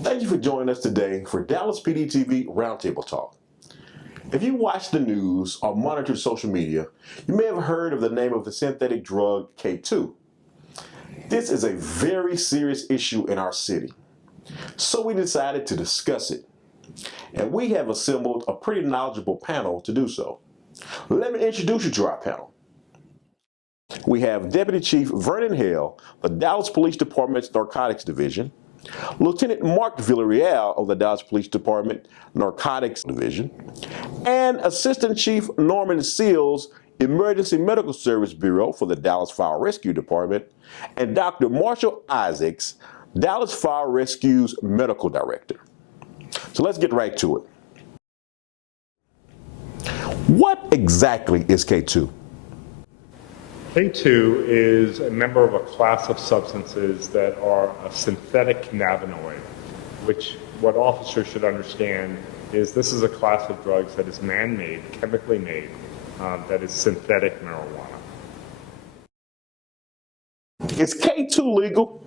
Thank you for joining us today for Dallas PD TV Roundtable Talk. If you watch the news or monitor social media, you may have heard of the name of the synthetic drug K2. This is a very serious issue in our city, so we decided to discuss it. And we have assembled a pretty knowledgeable panel to do so. Let me introduce you to our panel. We have Deputy Chief Vernon Hale, the Dallas Police Department's Narcotics Division, Lieutenant Mark Villarreal of the Dallas Police Department Narcotics Division, and Assistant Chief Norman Seals, Emergency Medical Service Bureau for the Dallas Fire Rescue Department, and Dr. Marshall Isaacs, Dallas Fire Rescue's Medical Director. So let's get right to it. What exactly is K2? K2 is a member of a class of substances that are a synthetic cannabinoid, which what officers should understand is this is a class of drugs that is man-made, chemically made, that is synthetic marijuana. Is K2 legal?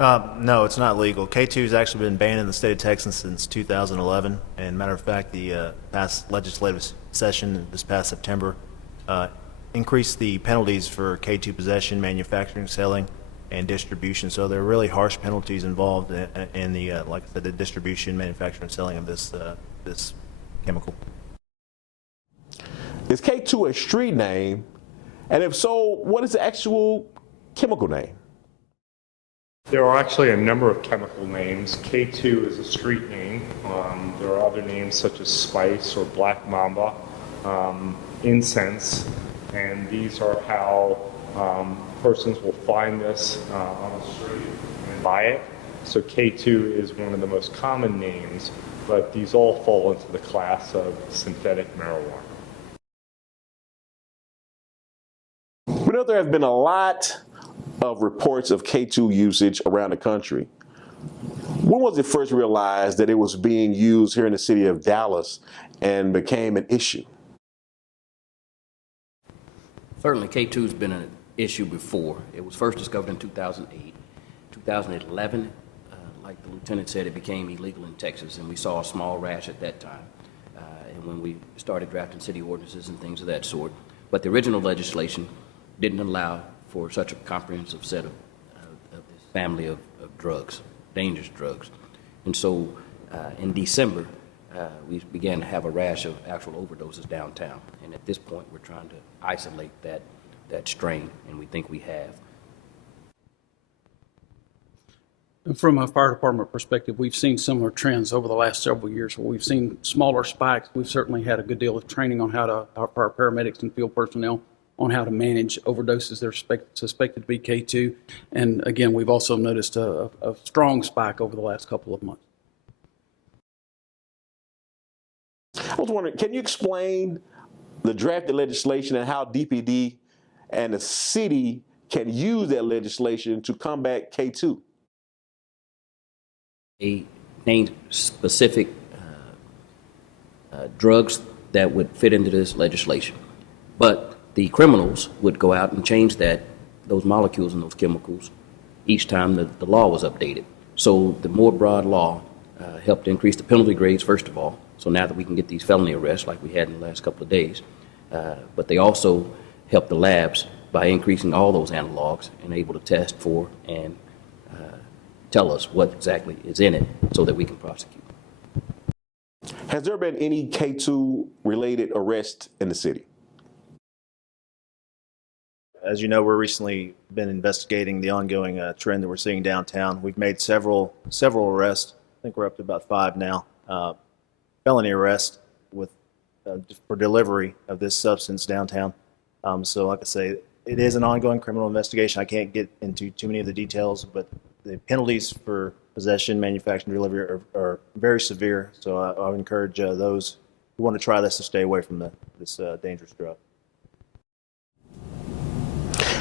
No, it's not legal. K2 has actually been banned in the state of Texas since 2011. And matter of fact, the past legislative session this past September increased the penalties for K2 possession, manufacturing, selling, and distribution. So there are really harsh penalties involved in the, like I said, the distribution, manufacturing, and selling of this this chemical. Is K2 a street name? And if so, what is the actual chemical name? There are actually a number of chemical names. K2 is a street name. There are other names such as spice or black mamba, incense, and these are how persons will find this on the street and buy it. So K2 is one of the most common names, but these all fall into the class of synthetic marijuana. We know there have been a lot of reports of K2 usage around the country. When was it first realized that it was being used here in the city of Dallas and became an issue? Certainly, K2 has been an issue before. It was first discovered in 2008. 2011, like the lieutenant said, it became illegal in Texas, and we saw a small rash at that time. And when we started drafting city ordinances and things of that sort. But the original legislation didn't allow for such a comprehensive set of this family of drugs, dangerous drugs. And so in December, we began to have a rash of actual overdoses downtown. And at this point, we're trying to isolate that strain, and we think we have. From a fire department perspective, we've seen similar trends over the last several years where we've seen smaller spikes. We've certainly had a good deal of training on how to, for our paramedics and field personnel, on how to manage overdoses that are suspected to be K2. And again, we've also noticed a strong spike over the last couple of months. I was wondering, can you explain the drafted legislation and how DPD and the city can use that legislation to combat K2? They named specific drugs that would fit into this legislation. But the criminals would go out and change those molecules and those chemicals each time the law was updated. So the more broad law helped increase the penalty grades, first of all, so now that we can get these felony arrests like we had in the last couple of days. But they also helped the labs by increasing all those analogs and able to test for and tell us what exactly is in it so that we can prosecute. Has there been any K2 related arrests in the city? As you know, we're recently been investigating the ongoing trend that we're seeing downtown. We've made several arrests. I think we're up to about 5 now. Felony arrests for delivery of this substance downtown. So like I say, it is an ongoing criminal investigation. I can't get into too many of the details, but the penalties for possession, manufacturing, delivery are very severe. So I would encourage those who want to try this to stay away from this dangerous drug.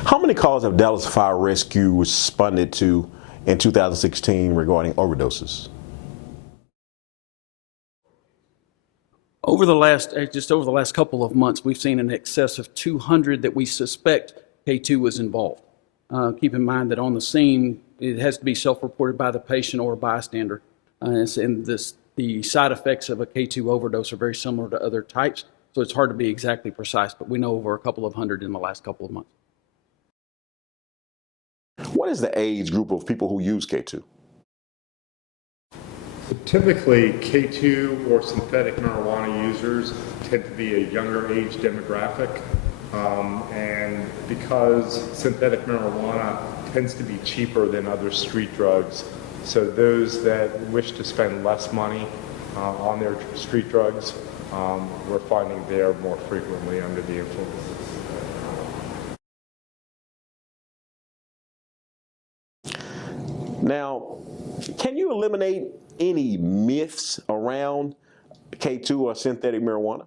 How many calls have Dallas Fire Rescue responded to in 2016 regarding overdoses? Over the last couple of months, we've seen in excess of 200 that we suspect K2 was involved. Keep in mind that on the scene, it has to be self-reported by the patient or a bystander. The side effects of a K2 overdose are very similar to other types, so it's hard to be exactly precise, but we know over a couple of hundred in the last couple of months. What is the age group of people who use K2? Typically, K2 or synthetic marijuana users tend to be a younger age demographic. And because synthetic marijuana tends to be cheaper than other street drugs, so those that wish to spend less money on their street drugs, we're finding they're more frequently under the influence. Now, can you eliminate any myths around K2 or synthetic marijuana?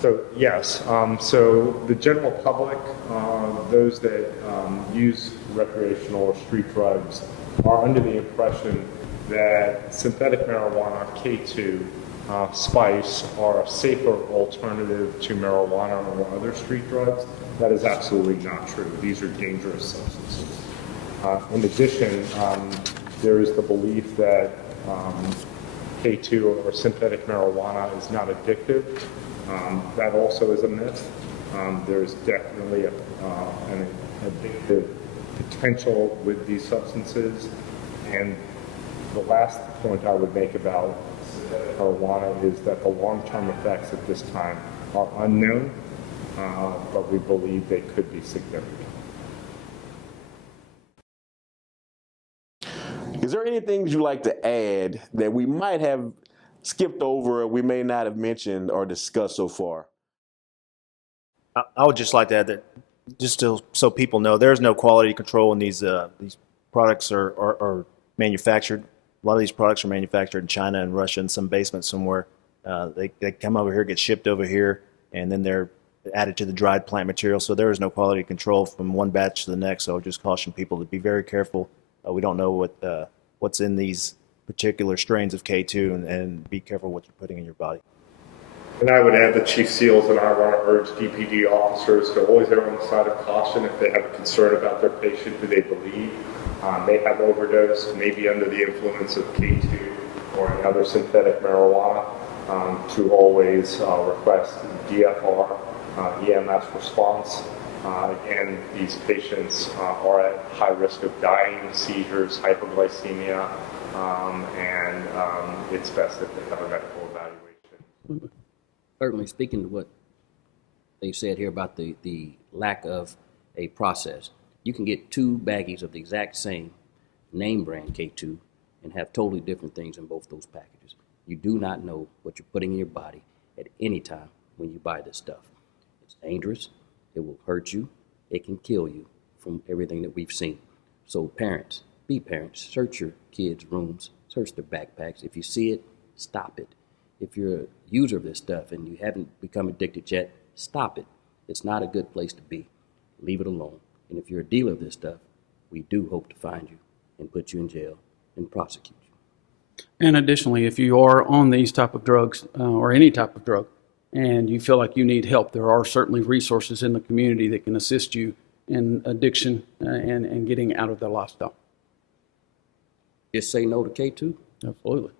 So yes, so the general public, those that use recreational or street drugs, are under the impression that synthetic marijuana, K2, spice are a safer alternative to marijuana or other street drugs. That is absolutely not true. These are dangerous substances. In addition, there is the belief that K2 or synthetic marijuana is not addictive. That also is a myth. There's definitely an addictive potential with these substances. And the last point I would make about synthetic marijuana is that the long-term effects at this time are unknown, but we believe they could be significant. Is there anything you'd like to add that we might have skipped over or we may not have mentioned or discussed so far? I would just like to add that, just so people know, there's no quality control in these products are manufactured. A lot of these products are manufactured in China and Russia in some basement somewhere. They come over here, get shipped over here, and then they're added to the dried plant material. So there is no quality control from one batch to the next. So I would just caution people to be very careful. We don't know what's in these particular strains of K2, and be careful what you're putting in your body. And I would add that Chief Seals and I want to urge DPD officers to always err on the side of caution if they have a concern about their patient who they believe may have overdosed, may be under the influence of K2 or another synthetic marijuana, to always request DFR, EMS response. Again, these patients are at high risk of dying, seizures, hypoglycemia, and it's best if they have a medical evaluation. Certainly, speaking to what they said here about the lack of a process, you can get 2 baggies of the exact same name brand K2 and have totally different things in both those packages. You do not know what you're putting in your body at any time when you buy this stuff. It's dangerous. It will hurt you. It can kill you from everything that we've seen. So parents, be parents. Search your kids' rooms. Search their backpacks. If you see it, stop it. If you're a user of this stuff and you haven't become addicted yet, stop it. It's not a good place to be. Leave it alone. And if you're a dealer of this stuff, we do hope to find you and put you in jail and prosecute you. And additionally, if you are on these type of drugs or any type of drug and you feel like you need help, there are certainly resources in the community that can assist you in addiction and getting out of the lifestyle. Just say no to K2. Absolutely.